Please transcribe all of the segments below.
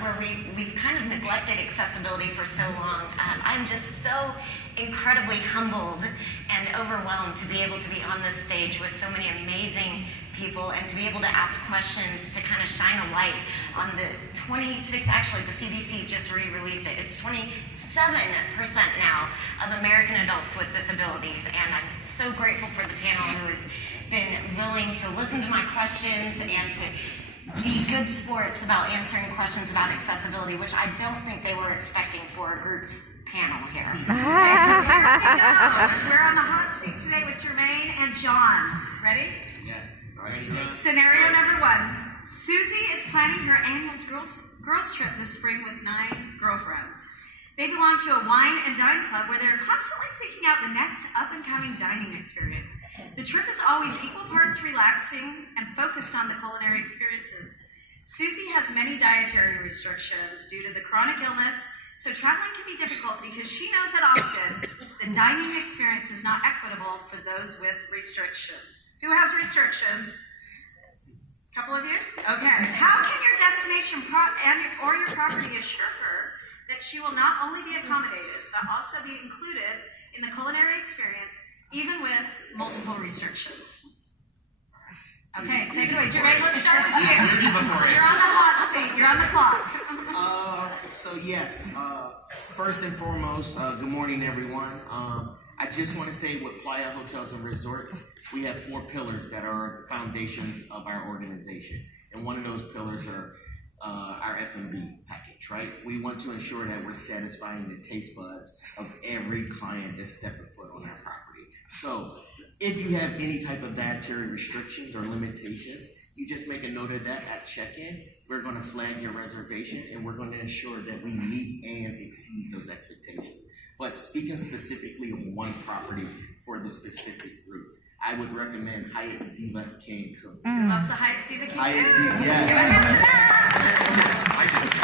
where we've kind of neglected accessibility for so long. I'm just so incredibly humbled and overwhelmed to be able to be on this stage with so many amazing people and to be able to ask questions to kind of shine a light on the 26, actually the CDC just re-released it, it's 27% now of American adults with disabilities, and I'm so grateful for the panel who has been willing to listen to my questions and to be good sports about answering questions about accessibility, which I don't think they were expecting for a group's panel here. Okay, so here we go. We're on the hot seat today with Jermaine and John. Ready? Yeah. Scenario number 1. Susie is planning her annual girls trip this spring with 9 girlfriends. They belong to a wine and dine club where they're constantly seeking out the next up-and-coming dining experience. The trip is always equal parts relaxing and focused on the culinary experiences. Susie has many dietary restrictions due to the chronic illness, so traveling can be difficult because she knows that often the dining experience is not equitable for those with restrictions. Who has restrictions? A couple of you? Okay. How can your destination or your property assure her that she will not only be accommodated, but also be included in the culinary experience, even with multiple restrictions? Okay, take it away. Jermaine, let's start with you. You're on the hot seat. You're on the clock. So yes, first and foremost, good morning, everyone. I just want to say with Playa Hotels and Resorts, we have 4 pillars that are foundations of our organization. And one of those pillars are our F&B package, right? We want to ensure that we're satisfying the taste buds of every client that's stepping foot on our property. So if you have any type of dietary restrictions or limitations, you just make a note of that at check-in. We're going to flag your reservation and we're going to ensure that we meet and exceed those expectations. But speaking specifically of one property for the specific group, I would recommend Hyatt Ziva Cancun. Loves the Hyatt Ziva Cancun? Hyatt Ziva, yes.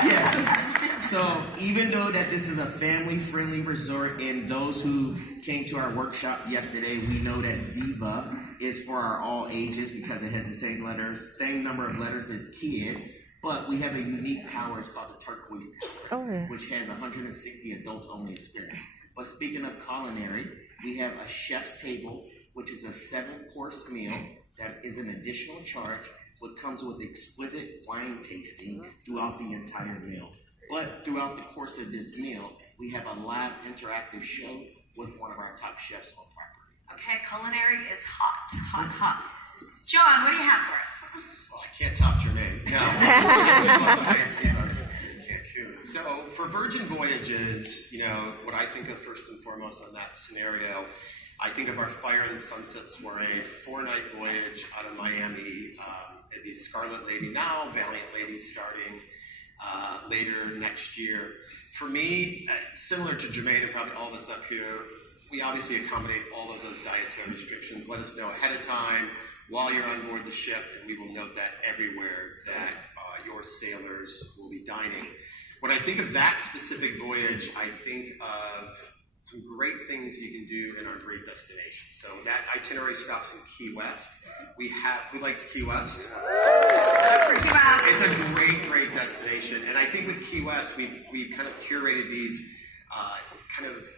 Yes. So even though that this is a family-friendly resort, and those who came to our workshop yesterday, we know that Ziva is for our all ages because it has the same number of letters as kids. But we have a unique tower, it's called the Turquoise Tower, which has 160 adults-only experience. But speaking of culinary, we have a chef's table, which is a 7-course meal that is an additional charge, what comes with exquisite wine tasting throughout the entire meal. But throughout the course of this meal, we have a live interactive show with one of our top chefs on property. Okay, culinary is hot, hot, hot. John, what do you have for us? Well, I can't top Jermaine. No. I love the Hyatt Ziva in Cancun. So for Virgin Voyages, you know, what I think of first and foremost on that scenario, I think of our Fire and Sunset soiree, 4-night voyage out of Miami. It'd be Scarlet Lady now, Valiant Lady starting later next year. For me, similar to Jermaine and probably all of us up here, we obviously accommodate all of those dietary restrictions. Let us know ahead of time while you're on board the ship, and we will note that everywhere that your sailors will be dining. When I think of that specific voyage, I think of some great things you can do in our great destination. So that itinerary stops in Key West. Who likes Key West? It's a great, great destination. And I think with Key West, we've kind of curated these kind of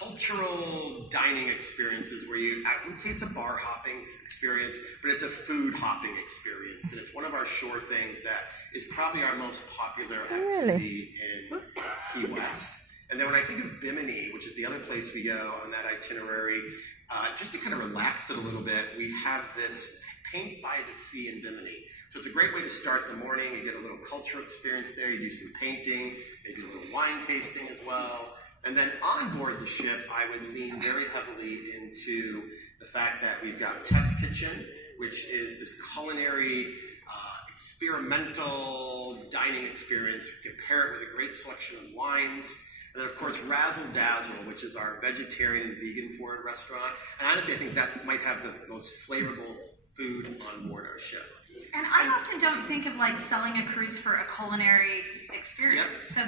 cultural dining experiences where I wouldn't say it's a bar hopping experience, but it's a food hopping experience. And it's one of our shore things that is probably our most popular activity in Key West. And then when I think of Bimini, which is the other place we go on that itinerary, just to kind of relax it a little bit, we have this Paint by the Sea in Bimini. So it's a great way to start the morning. You get a little cultural experience there. You do some painting, maybe a little wine tasting as well. And then on board the ship, I would lean very heavily into the fact that we've got Test Kitchen, which is this culinary experimental dining experience. You can pair it with a great selection of wines. And then, of course, Razzle Dazzle, which is our vegetarian and vegan forward restaurant. And honestly, I think that might have the most flavorful food on board our ship. And I often don't think of like selling a cruise for a culinary experience. So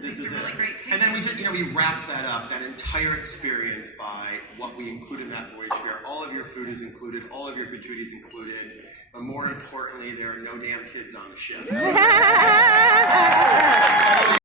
these are really great tips. And then we wrap that up, that entire experience, by what we include in that voyage fare. All of your food is included, all of your gratuities included, but more importantly, there are no damn kids on the ship.